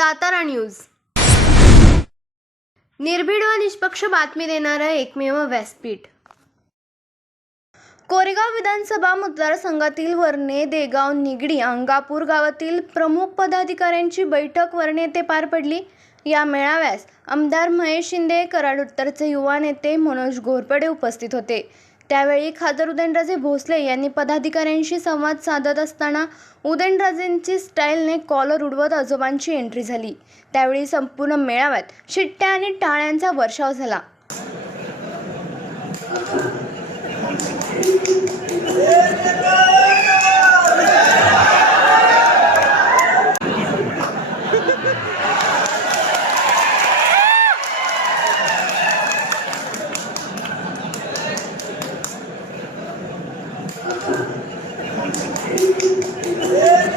Satara news. निर्भीड व निष्पक्ष बातमी देणारं एकमेव व्यासपीठ. कोरेगाव विधानसभा मतदारसंघातील वर्णे देगाव निगडी अंगापूर गावातील प्रमुख पदाधिकाऱ्यांची बैठक वर्णे येथे पार पडली. या मेळाव्यास आमदार महेश शिंदे कराड उत्तरचे युवा नेते मनोज घोरपडे उपस्थित होते. त्यावेळी खासदार उदयनराजे भोसले यांनी पदाधिकाऱ्यांशी संवाद साधत असताना उदयनराजेंची स्टाईलने कॉलर उडवत आजोबांची एंट्री झाली. त्यावेळी संपूर्ण मेळाव्यात शिट्ट्या आणि टाळ्यांचा वर्षाव झाला. Yeah.